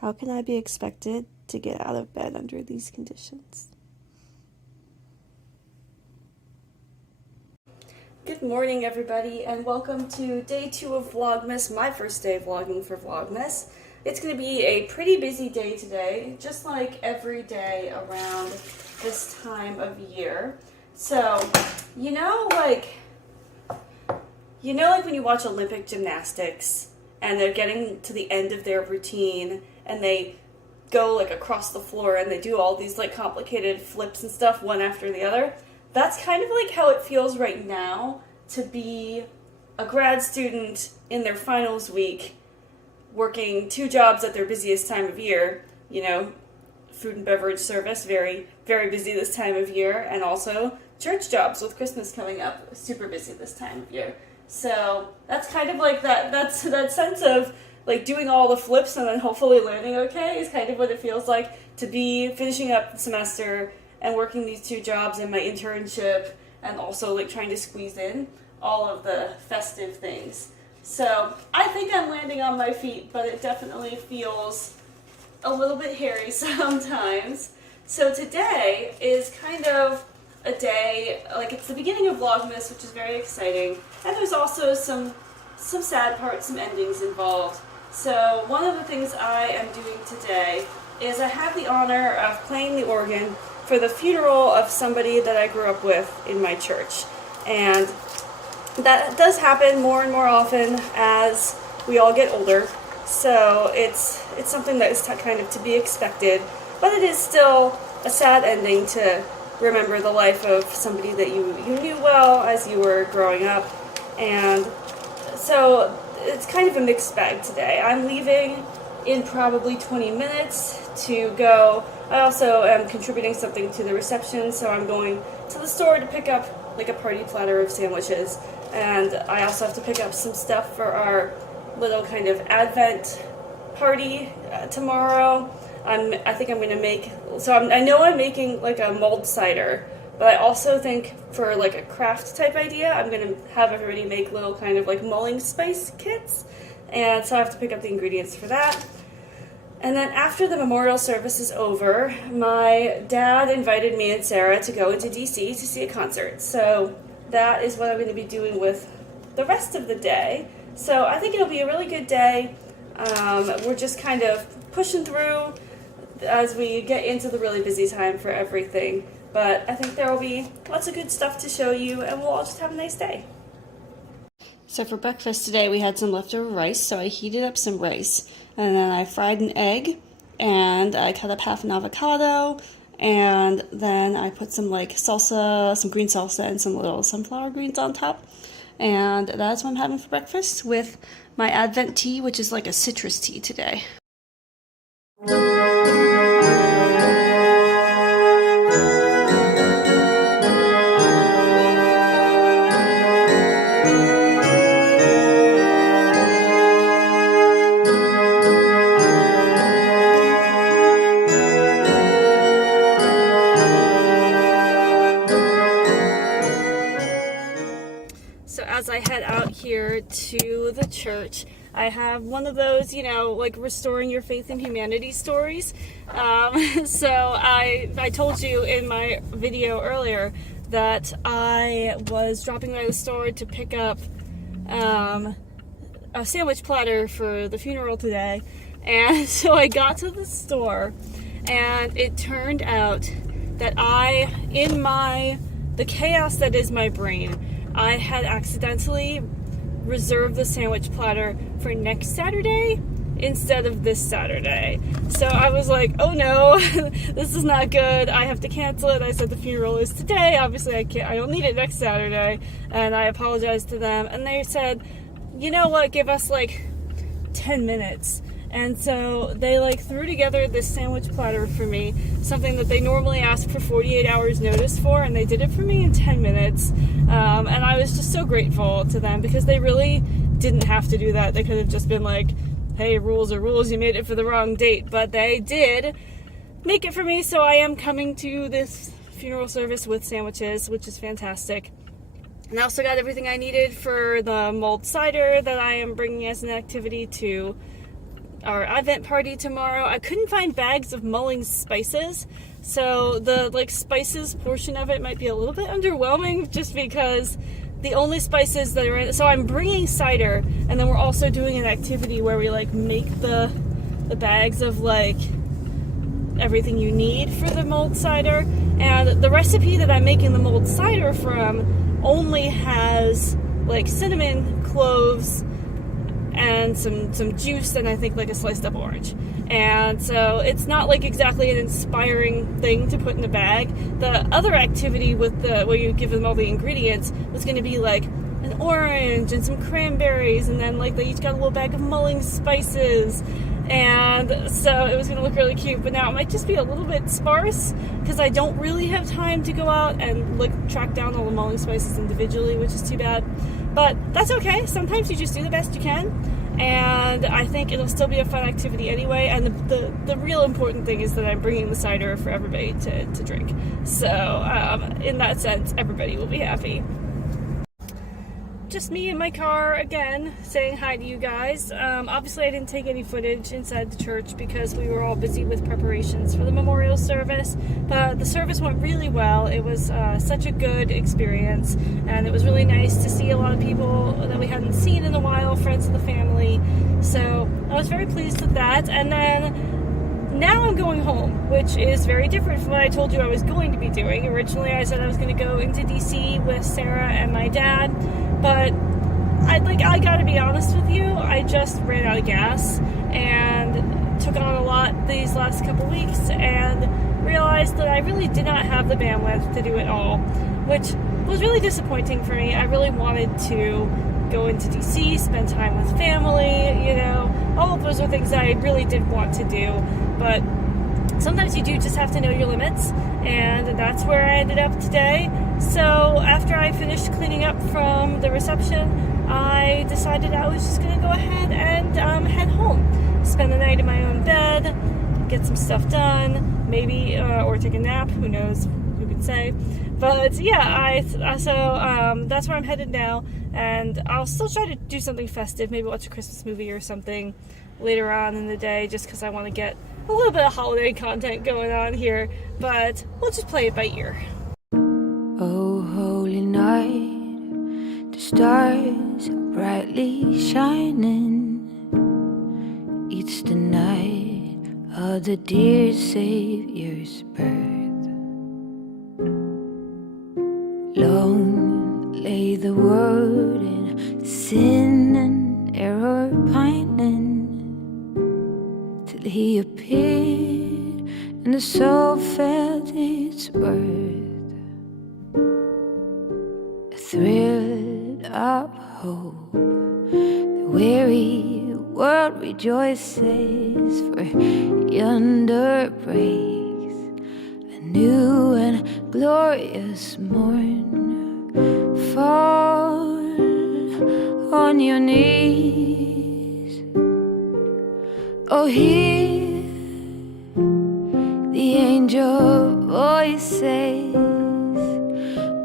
How can I be expected to get out of bed under these conditions? Good morning, everybody, and welcome to day 2 of Vlogmas, my first day vlogging for Vlogmas. It's going to be a pretty busy day today, just like every day around this time of year. So, like when you watch Olympic gymnastics and they're getting to the end of their routine and they go like across the floor and they do all these like complicated flips and stuff one after the other? That's kind of like how it feels right now to be a grad student in their finals week, working 2 jobs at their busiest time of year, food and beverage service, very, very busy this time of year, and also church jobs with Christmas coming up, super busy this time of year. So that's kind of like that sense of like doing all the flips and then hopefully landing okay is kind of what it feels like to be finishing up the semester and working these 2 jobs and my internship, and also like trying to squeeze in all of the festive things. So I think I'm landing on my feet, but it definitely feels a little bit hairy sometimes. So today is kind of a day, like it's the beginning of Vlogmas, which is very exciting, and there's also some sad parts, some endings involved. So one of the things I am doing today is I have the honor of playing the organ for the funeral of somebody that I grew up with in my church. And that does happen more and more often as we all get older. So it's something that is kind of to be expected, but it is still a sad ending to remember the life of somebody that you knew well as you were growing up. And so it's kind of a mixed bag today. I'm leaving in probably 20 minutes to go. I also am contributing something to the reception, so I'm going to the store to pick up like a party platter of sandwiches, and I also have to pick up some stuff for our little kind of Advent party tomorrow. I think I'm going to make, I know I'm making like a mulled cider, but I also think for like a craft type idea, I'm going to have everybody make little kind of like mulling spice kits, and so I have to pick up the ingredients for that. And then after the memorial service is over, my dad invited me and Sarah to go into DC to see a concert. So that is what I'm going to be doing with the rest of the day. So I think it'll be a really good day. We're just kind of pushing through as we get into the really busy time for everything. But I think there will be lots of good stuff to show you, and we'll all just have a nice day. So for breakfast today, we had some leftover rice, so I heated up some rice. And then I fried an egg, and I cut up half an avocado, and then I put some like salsa, some green salsa, and some little sunflower greens on top. And that's what I'm having for breakfast with my Advent tea, which is like a citrus tea today. So as I head out here to the church, I have one of those, like restoring your faith in humanity stories. So I told you in my video earlier that I was dropping by the store to pick up a sandwich platter for the funeral today. And so I got to the store, and it turned out that in the chaos that is my brain, I had accidentally reserved the sandwich platter for next Saturday instead of this Saturday. So I was like, oh no, this is not good. I have to cancel it. I said the funeral is today. Obviously I don't need it next Saturday. And I apologized to them, and they said, you know what, give us like 10 minutes. And so they like threw together this sandwich platter for me, something that they normally ask for 48 hours notice for, and they did it for me in 10 minutes. And I was just so grateful to them, because they really didn't have to do that. They could have just been like, hey, rules are rules, you made it for the wrong date. But they did make it for me, so I am coming to this funeral service with sandwiches, which is fantastic. And I also got everything I needed for the mulled cider that I am bringing as an activity to our Advent party tomorrow. I couldn't find bags of Mullings spices, so the like spices portion of it might be a little bit underwhelming, just because the only spices that are in. So I'm bringing cider, and then we're also doing an activity where we like make the bags of like everything you need for the mulled cider. And the recipe that I'm making the mulled cider from only has like cinnamon, cloves, and some juice, and I think like a sliced up orange. And so it's not like exactly an inspiring thing to put in a bag. The other activity with where you give them all the ingredients was going to be like an orange and some cranberries, and then like they each got a little bag of mulling spices. And so it was going to look really cute, but now it might just be a little bit sparse because I don't really have time to go out and track down all the mulling spices individually, which is too bad. But that's okay. Sometimes you just do the best you can, and I think it'll still be a fun activity anyway. And the real important thing is that I'm bringing the cider for everybody to drink. So in that sense, everybody will be happy. Just me in my car again, saying hi to you guys. Obviously I didn't take any footage inside the church because we were all busy with preparations for the memorial service, but the service went really well. It was such a good experience, and it was really nice to see a lot of people that we hadn't seen in a while, friends of the family. So I was very pleased with that. And then now I'm going home, which is very different from what I told you I was going to be doing. Originally I said I was going to go into DC with Sarah and my dad, but I gotta be honest with you, I just ran out of gas and took on a lot these last couple weeks and realized that I really did not have the bandwidth to do it all, which was really disappointing for me. I really wanted to go into DC, spend time with family, you know, all of those are things that I really did want to do, but sometimes you do just have to know your limits, and that's where I ended up today. So after I finished cleaning up from the reception, I decided I was just going to go ahead and head home, spend the night in my own bed, get some stuff done, maybe, or take a nap, who knows, who can say. But yeah, so that's where I'm headed now, and I'll still try to do something festive, maybe watch a Christmas movie or something later on in the day, just because I want to get a little bit of holiday content going on here, but we'll just play it by ear. Oh, holy night, the stars are brightly shining. It's the night of the dear Savior's birth. Long lay the world in sin and error pining, till he appeared and the soul felt its worth. A thrill of hope, the weary world rejoices, for yonder breaks a new and glorious morn. Fall on your knees, oh, hear the angel voices.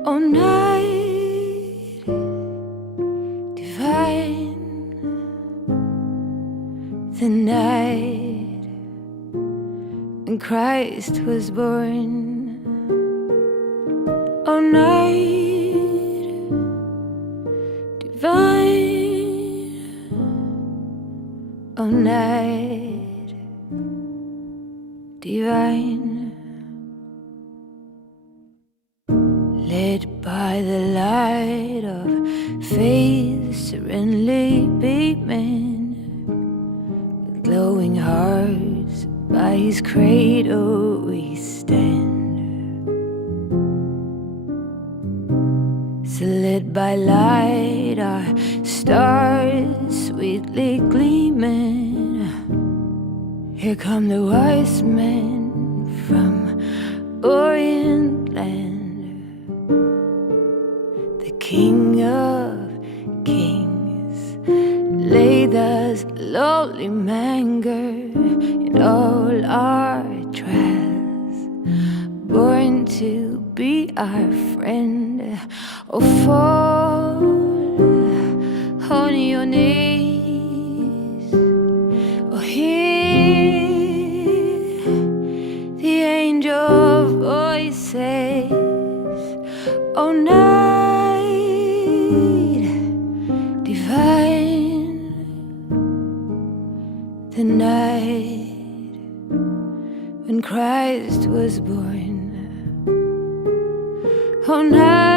Oh, night divine, the night when Christ was born. Oh, night divine, oh, night divine. Led by the light of faith serenely beaming, with glowing hearts by his cradle we stand. So led by light, our stars sweetly gleaming, here come the wise men from Orient land. The King of Kings laid this lowly manger in all our trials, born to be our friend. Oh, fall on your knees, oh, hear Oh, night divine, the night when Christ was born. Oh, night